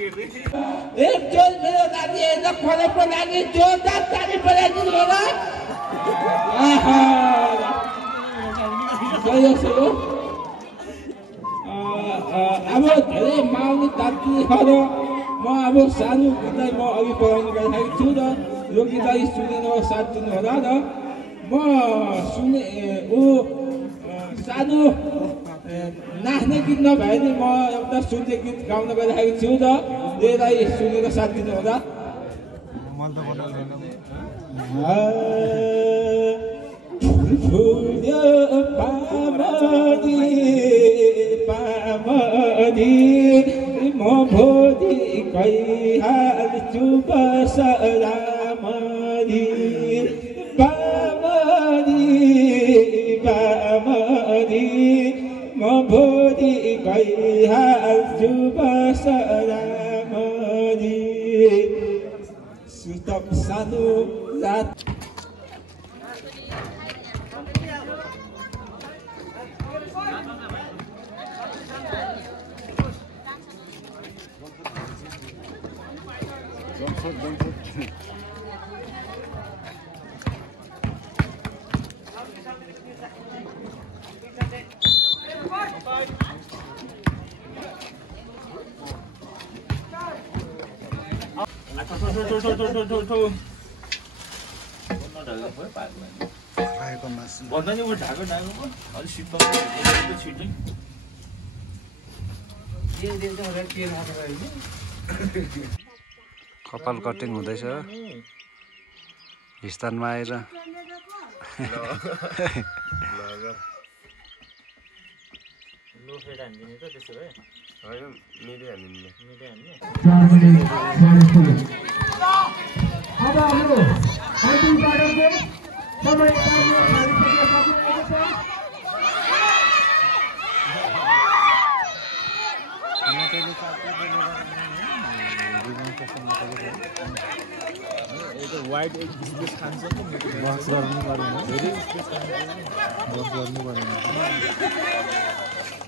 एकजोट मेरो दादी हेर्दा फलेको लागि जोरदार ताली बजाइदिनु होला। अब धेरै माउने दाजुहरू म अब सानो गीतलाई म अघि बढाउने गरिरहेको छु र यो गीतलाई सुनेर साथ दिनु होला र म सुने सानो नाच्ने गीत नभए नि म एउटा सुन्ने गीत गाउन गइरहेको छु र यसलाई सुनेर साथ दिनु होला। म भोलि गइहाल्छु बसरामरी बामरी बामरी म भोलि गइहाल्छु बसरामरी सुतम सानो रात कपाल कटिङ हुँदैछ स्थानमा आएर वाइड एक स्पेस खान्छ नि बक्स गर्नु पर्दैन धेरै स्पेस खान्छ बक्स गर्नु पर्दैन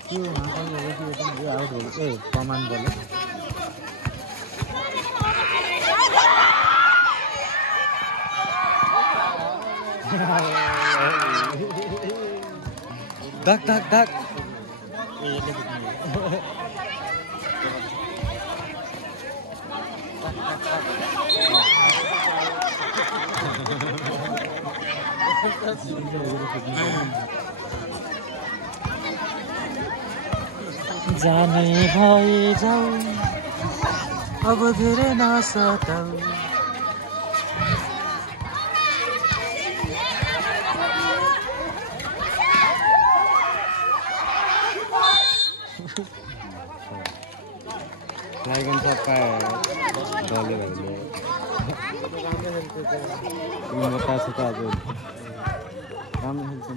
त्यो हातले हो कि यो आउट हो ए कमान्ड बोले धक धक धक जाने भए जाऊ अब धेरै नसताऊ लाइगन सबका डले भयो मोटा छ त आज राम्रो खेल्छ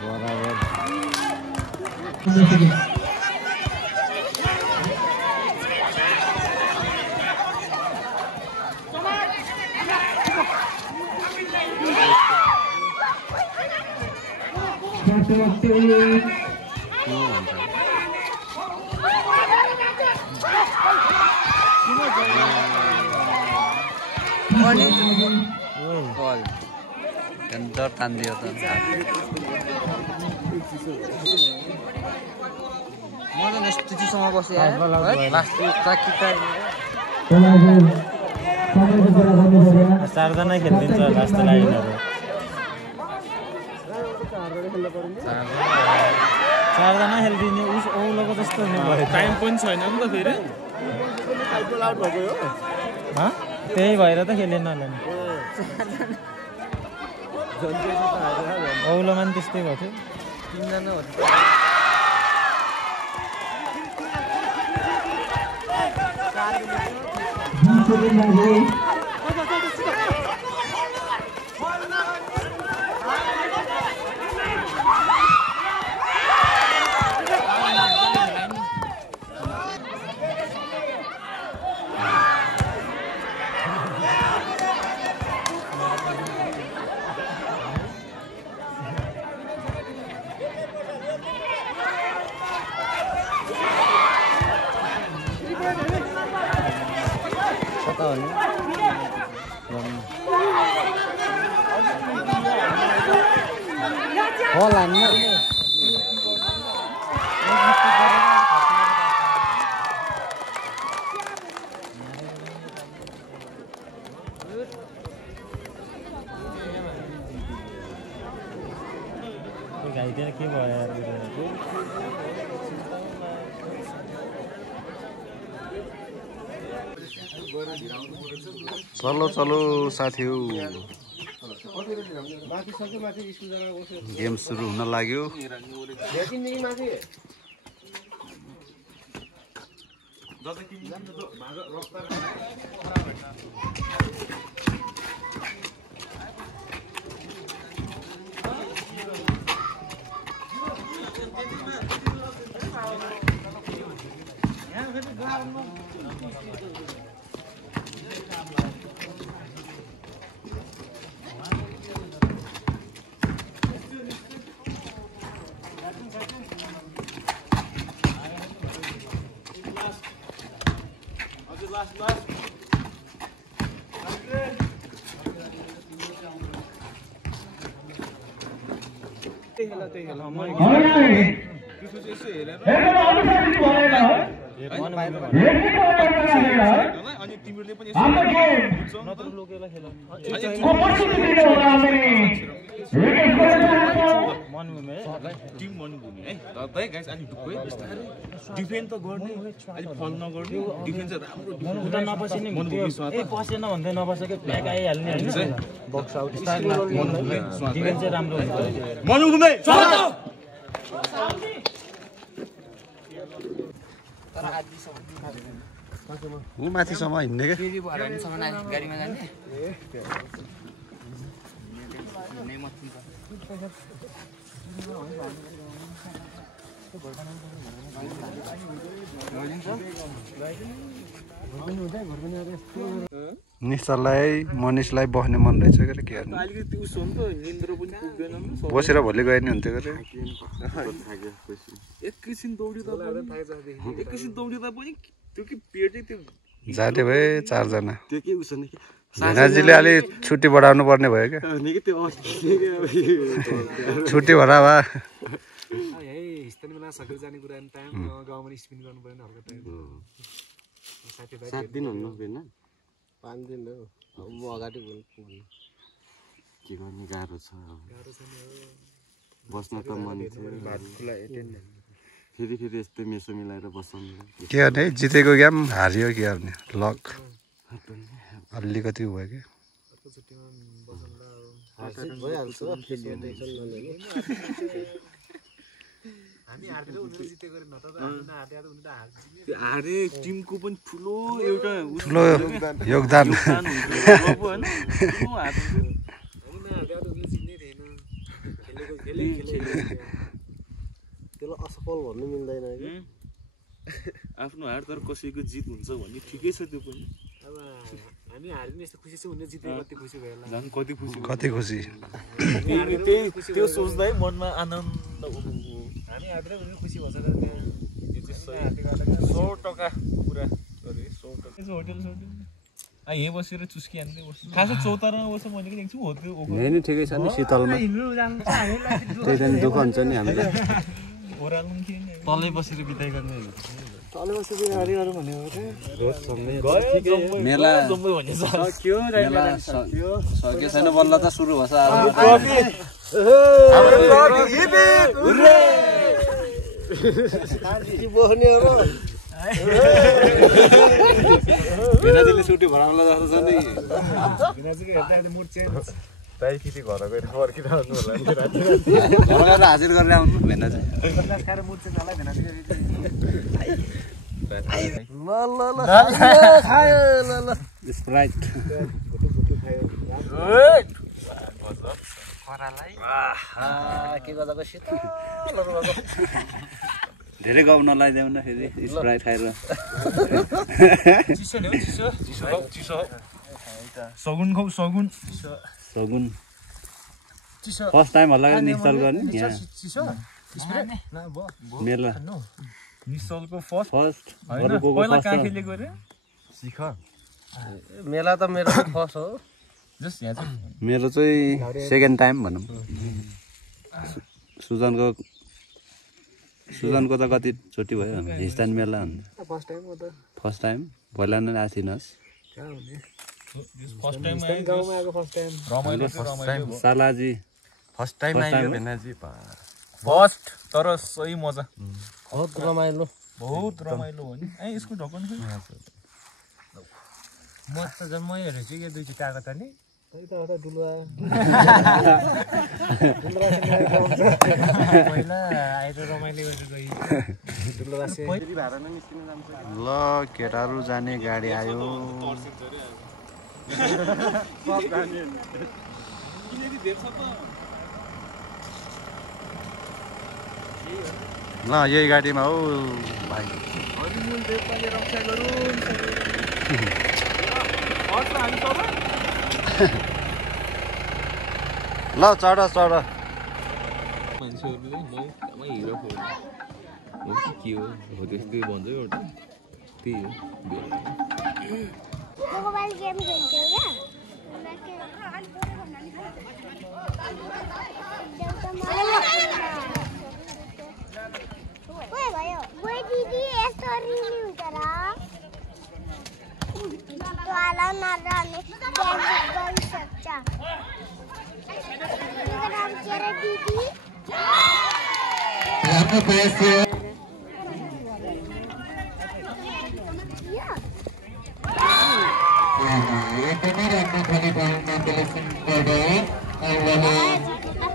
बराबर बल डर तानिदियो त म त यस्तो चिसोमा बसेँ चारजना खेलिदिन्छ लास्ट लाइनहरू चारजना खेलिदिने उस औलोको जस्तो टाइम पनि छैन नि त फेरि त्यही भएर त खेलेन होला नि औलोमा पनि त्यस्तै भएको थियो तीनजना हो कता हो नि बल हान्न घाइते के भयो यार चलो चलो साथीहरु गेम सुरु हुन लाग्यो डिफेन्स त गर्ने अलि फल नगर्ने डिफेन्स राम्रो उता नबसिने ए पसेन भन्दै नबसेको ब्याक आइहाल्ने हैन बक्स आउट डिफेन्स चाहिँ राम्रो हुन्छ मनु घुम्दै उ माथिसम्म हिँड्ने के गाडीमा जाने निश्चललाई मनिषलाई बस्ने मन रहेछ के के गर्नु अलिकति उस हो नि त निन्द्रो पनि पुग्दैन बसेर भोलि गए नि हुन्थ्यो के एकैछिन दौडिँदा पनि त्यो कि पेटै त्यो जाने भए 4 जना भेनाजीले अलि छुट्टी बढाउनु पर्ने भयो क्या छुट्टी बढा भए हिस्टन बेला सकेर जाने कुरा नि टाइम गाउँमा स्पिन गर्नु पर्ने हल्का टाइम 7 दिन हुनु बेन 5 दिन हो अब म अगाडि बोल्नु के गर्ने गाह्रो छ बस्न त मन थियो फेरि यस्तो मेसो मिलाएर बस्नु के गर्ने जितेको गेम हारियो के गर्ने लक अलिकति भयो के हारे टिमको पनि ठुलो एउटा योगदान त्यसलाई असफल भन्नु मिल्दैन कि आफ्नो हार तर कसैको जित हुन्छ भन्ने ठिकै छ त्यो पनि अब हामी हारिने यस्तो खुसी छ भन्ने जिते कति खुसी भयो होला झन् कति खुसी त्यो सोच्दै मनमा आनन्द हामी हारेर पनि खुसी भन्छ र त्यो 100% पुरा गरे 100% होटल यही बसेर चुस्की हान्दै बस्छु खास चौतारामा बस्छ मैले पनि देख्छु हो त्यो नि ठिकै छ नि शीतलमा त्यही त दुःख हुन्छ नि हामीलाई ओराल्नु थिएन तलै बसेर बिताइ गर्ने तले बसेर हारिहरु भनेको रोज मेला सक्यो सक्यो छैन बल्ल त सुरु भछ भेनाजीले छुट्टी भराउला जस्तो छ नि भेनाजीको हेर्दा मुड चेन्ज ताई किति घर गएर फर्किरा आउनु होला नि राति घर हाजिर गरेर आउनु भेनाजी ग्लास खाएर मुड चेन्ज होला भेनाजीको ल खायो ल स्प्राइट खरालाई के गर्दाको शीतल धेरै गाउँ नलाइदेऊ न फेरि स्प्राइट खाएर चिसो नि हो चिसो सगुन खाऊ सगुन फर्स्ट टाइम होला निश्चल गर्ने यहाँ चिसो स्प्रेड न भो मेला निश्चलको फर्स्ट फर्स्ट पहिला कहाँ खेले गरे सिख मेला त मेरो फर्स्ट हो जस्ट यहाँ चाहिँ मेरो चाहिँ सेकेन्ड टाइम भनौँ सुजनको त कति चोटि भयो हिस्टान मेला फर्स्ट टाइम पहिला नै आएको थिइनस् फर्स्ट टाइम गाउँमा आएको फर्स्ट टाइम रमाइलो सालाजी फर्स्ट टाइम आयो भेनाजी फर्स्ट तर सही मजा बहुत रमाइलो बहुत रमाइलो हो नि यसको ढक्कन म त जम्मै हेरेको छु यो दुईचोटि आएको त नि पहिला आएर रमाइलो गरेर गयो ल केटाहरू जाने गाडी आयो ल यही गाडीमा हो भाइ ल चढ मान्छेहरूले नौकामा हिरो फोड्नु हो कि के हो त्यस्तै भन्छ एउटा त्यही हो मोबाइल गेम खेल्थ्यो क्या भयो दिदी यस्तो रिनी हुन्छ र तल नरहने गरिसक्छ नाम के रे दिदी राम्रो प्रयास थियो एकदमै राम्रो भलिबल कम्पिटिसन गर्दै उहाँले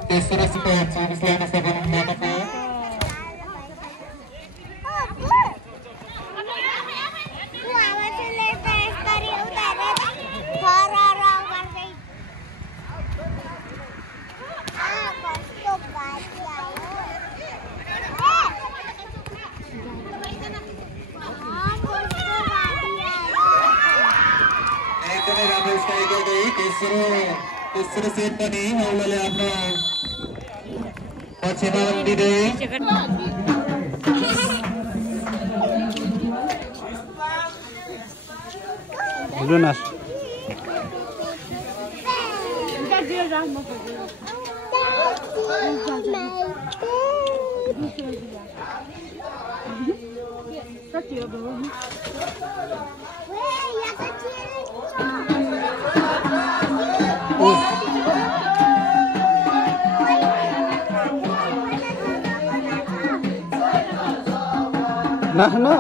तेस्रो सिपाही ल्याउन सक्नुभएको थियो एकदमै राम्रो स्ट्राइक गर्दै तेस्रो सेट पनि औलाले आफ्नो पक्षमा दिँदै ना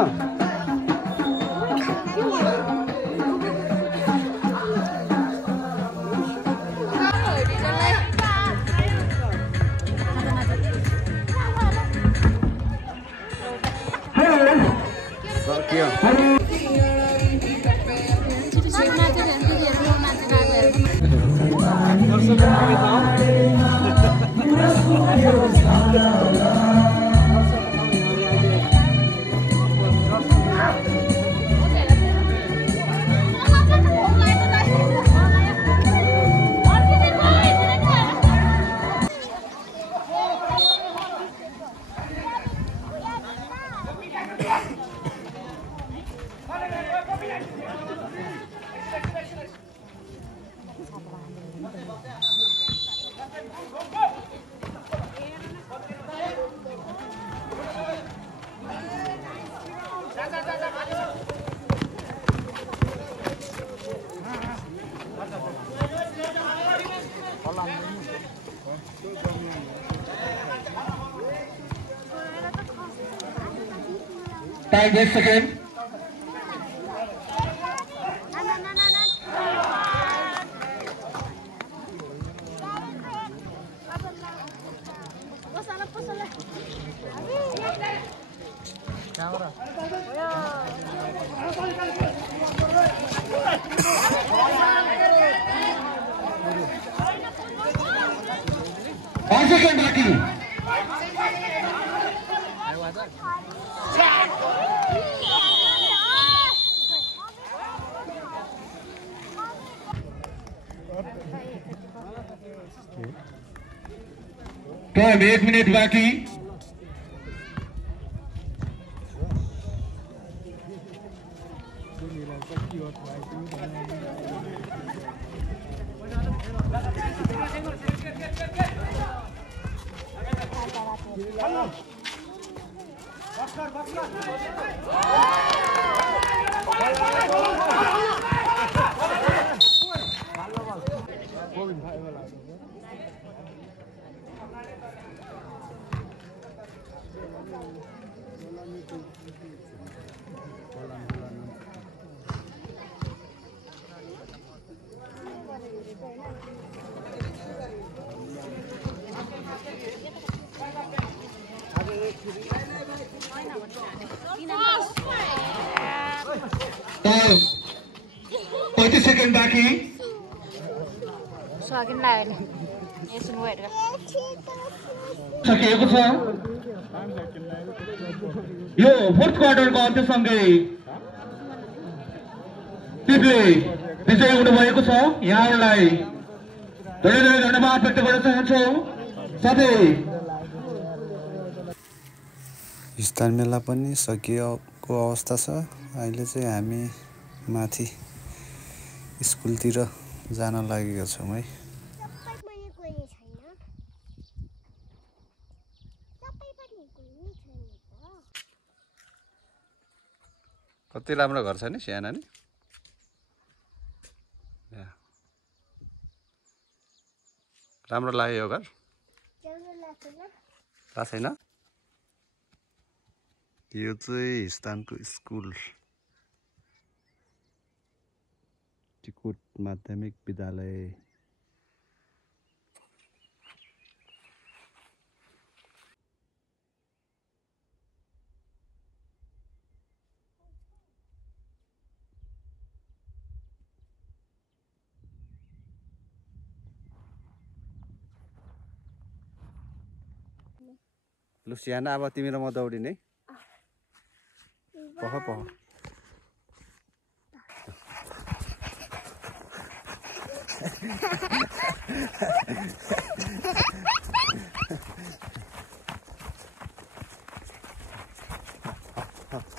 Time 8 seconds. टाइम 1 मिनट बाकी पैंतीस सेकेन्ड बाँकी सकिएको छ यो फोर्थ क्वार्टरको अन्त्यसँगै टिमले विजयी हुनुभएको छ। यहाँहरूलाई धेरै धेरै धन्यवाद व्यक्त गर्न चाहन्छौँ। साथै स्थान मेला पनि सकिएको अवस्था छ। अहिले चाहिँ हामी माथि स्कुलतिर जान लागेका छौँ है। कति राम्रो घर छ नि सानो नि। राम्रो लाग्यो यो घर? थाहा छैन। यो चाहिँ स्थानको स्कुल टिकुट माध्यमिक विद्यालय। लुसियाना अब तिमी र म दौडिने पख पख।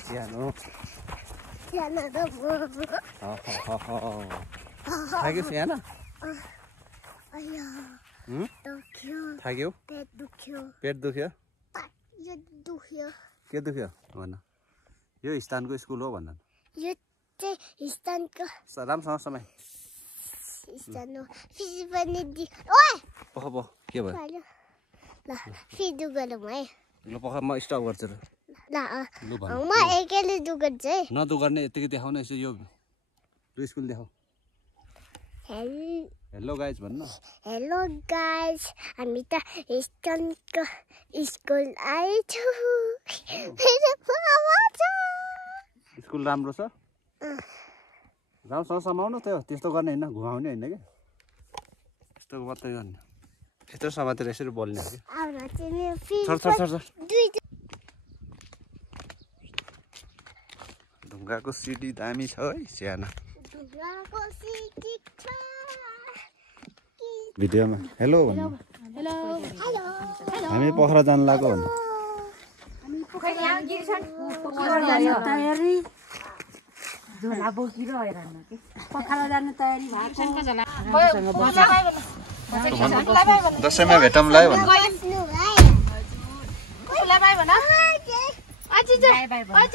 सानो थाक्यो सानो? थाक्यो? पेट दुख्यो? के दुख्यो भन? यो स्थानको स्कुल हो भन। यो चाहिँ स्थानको राम्रोसँग समय स्थान हो। फेरि पनि ओए पख पख के भयो? ल फेरि गरौँ है। ल पख म स्टप गर्छु र। ल म एकैले दुगर्छु है। नदुगर्ने यतिकै देखाउन यसो यो स्कुल देखाऊ। हेलो गाइज भन्नु। हेलो गाइज हामी त स्थानको स्कुल आएछु। स्कुल राम्रो छ? राम्रोसँग समाउनु त्यो त्यस्तो गर्ने होइन घुमाउने होइन कि यस्तो मात्रै गर्ने। यत्रो समातेर यसरी बोल्ने हो कि। ढुङ्गाको सिडी दामी छ है सानो। भिडियोमा हेलो भन्नु। हामी पोखरा जान लाग्यो भन्नु। दसैँमा भेटौँला है भन्नु। By by.